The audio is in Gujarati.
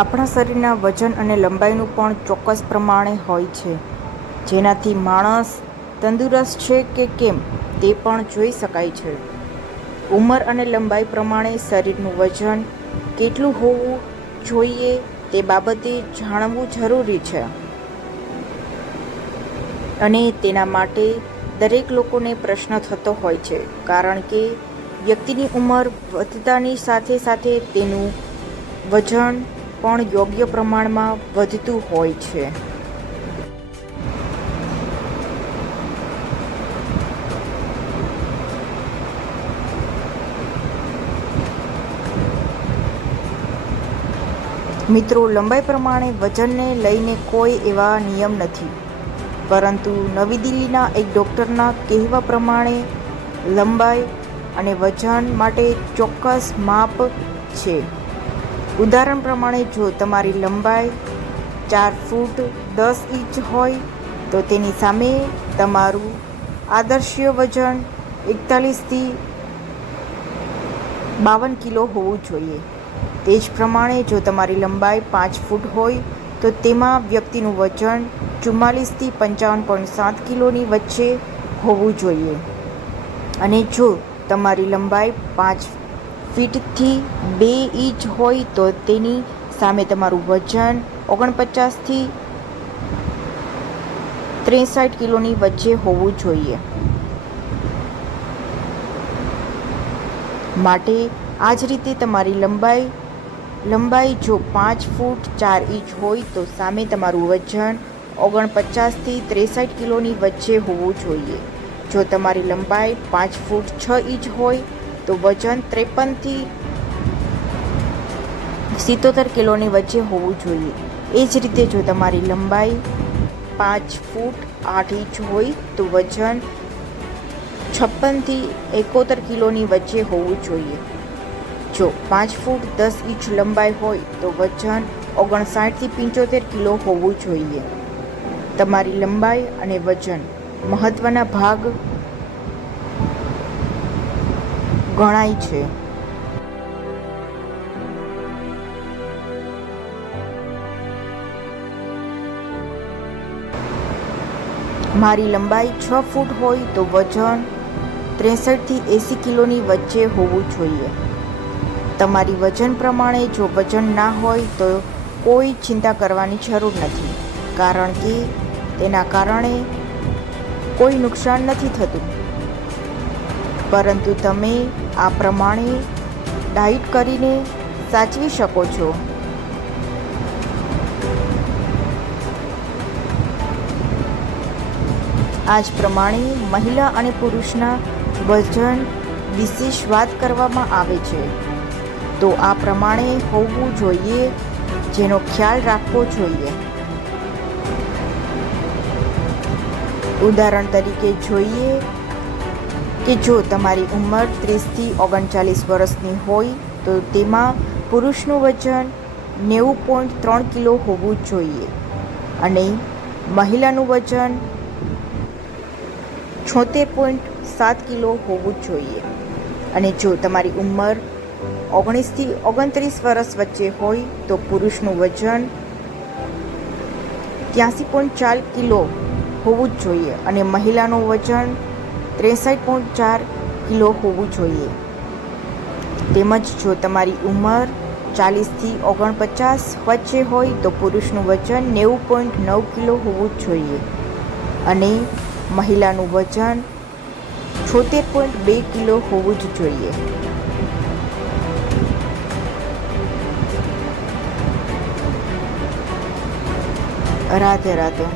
આપણા શરીરના વજન અને લંબાઈનું પણ ચોક્કસ પ્રમાણે હોય છે. જેનાથી માણસ તંદુરસ્ત છે કે કેમ તે પણ જોઈ શકાય છે. ઉંમર અને લંબાઈ પ્રમાણે શરીરનું વજન કેટલું હોવું જોઈએ તે બાબતે જાણવું જરૂરી છે. અને તેના માટે દરેક લોકોને પ્રશ્ન થતો હોય છે, કારણ કે વ્યક્તિની ઉંમર વધતાની સાથે સાથે તેનું વજન પણ યોગ્ય પ્રમાણમાં વધતું હોય છે. મિત્રો, લંબાઈ પ્રમાણે વજનને લઈને કોઈ એવા નિયમ નથી. પરંતુ નવી દિલ્હીના એક ડૉક્ટરના કહેવા પ્રમાણે લંબાઈ અને વજન માટે ચોક્કસ માપ છે. ઉદાહરણ પ્રમાણે જો તમારી લંબાઈ ચાર ફૂટ દસ ઇંચ હોય, તો તેની સામે તમારું આદર્શીય વજન એકતાલીસથી બાવન કિલો હોવું જોઈએ. તે જ પ્રમાણે જો તમારી લંબાઈ પાંચ ફૂટ હોય, તો તેમાં વ્યક્તિનું વજન ચુમ્માલીસથી પંચાવન પોઈન્ટ સાત કિલોની વચ્ચે હોવું જોઈએ. અને જો તમારી લંબાઈ પાંચ ફીટથી બે ઇંચ હોય તો તેની સામે તમારું વજન ઓગણપચાસથી ત્રેસઠ કિલોની વચ્ચે હોવું જોઈએ. માટે આ જ રીતે તમારી લંબાઈ લંબાઈ જો પાંચ ફૂટ ચાર ઇંચ હોય તો સામે તમારું વજન ઓગણપચાસથી ત્રેસઠ કિલોની વચ્ચે હોવું જોઈએ. જો તમારી લંબાઈ પાંચ ફૂટ છ ઇંચ હોય તો વજન ત્રેપનથી સિત્તોતેર કિલોની વચ્ચે હોવું જોઈએ. એ જ રીતે જો તમારી લંબાઈ પાંચ ફૂટ આઠ ઇંચ હોય, તો વજન છપ્પનથી એકોતેર કિલોની વચ્ચે હોવું જોઈએ. જો પાંચ ફૂટ દસ ઇંચ લંબાઈ હોય, તો વજન ઓગણસાઠથી પંચોતેર કિલો હોવું જોઈએ. તમારી લંબાઈ અને વજન મહત્ત્વના ભાગ ગણાય છે. મારી લંબાઈ છ ફૂટ હોય તો વજન ત્રેસઠથી એંસી કિલોની વચ્ચે હોવું જોઈએ. તમારી વજન પ્રમાણે જો વજન ના હોય તો કોઈ ચિંતા કરવાની જરૂર નથી, કારણ કે તેના કારણે કોઈ નુકસાન નથી થતું. પરંતુ તમે આ પ્રમાણે ડાયટ કરીને સાચવી શકો છો. આ જ પ્રમાણે મહિલા અને પુરુષના વજન વિશેષ વાત કરવામાં આવે છે. તો આ પ્રમાણે હોવું જોઈએ, જેનો ખ્યાલ રાખવો જોઈએ. ઉદાહરણ તરીકે જોઈએ કે જો તમારી ઉંમર ત્રીસથી ઓગણચાલીસ વર્ષની હોય, તો તેમાં પુરુષનું વજન નેવું પોઈન્ટ ત્રણ કિલો હોવું જોઈએ અને મહિલાનું વજન છોતેર પોઈન્ટ સાત કિલો હોવું જોઈએ. અને જો તમારી ઉંમર ઓગણીસથી ઓગણત્રીસ વર્ષ વચ્ચે હોય, તો પુરુષનું વજન ત્યાંસી પોઈન્ટ ચાર કિલો હોવું જ જોઈએ અને મહિલાનું વજન ત્રેસઠ પોઈન્ટ ચાર કિલો હોવું જોઈએ. તેમજ જો તમારી ઉંમર ચાલીસથી ઓગણપચાસ વચ્ચે હોય તો પુરુષનું વજન નેવું પોઈન્ટ નવ કિલો હોવું જોઈએ. અને મહિલાનું વજન છોતેર પોઈન્ટ બે કિલો હોવું જ જોઈએ. રાધે રાધે.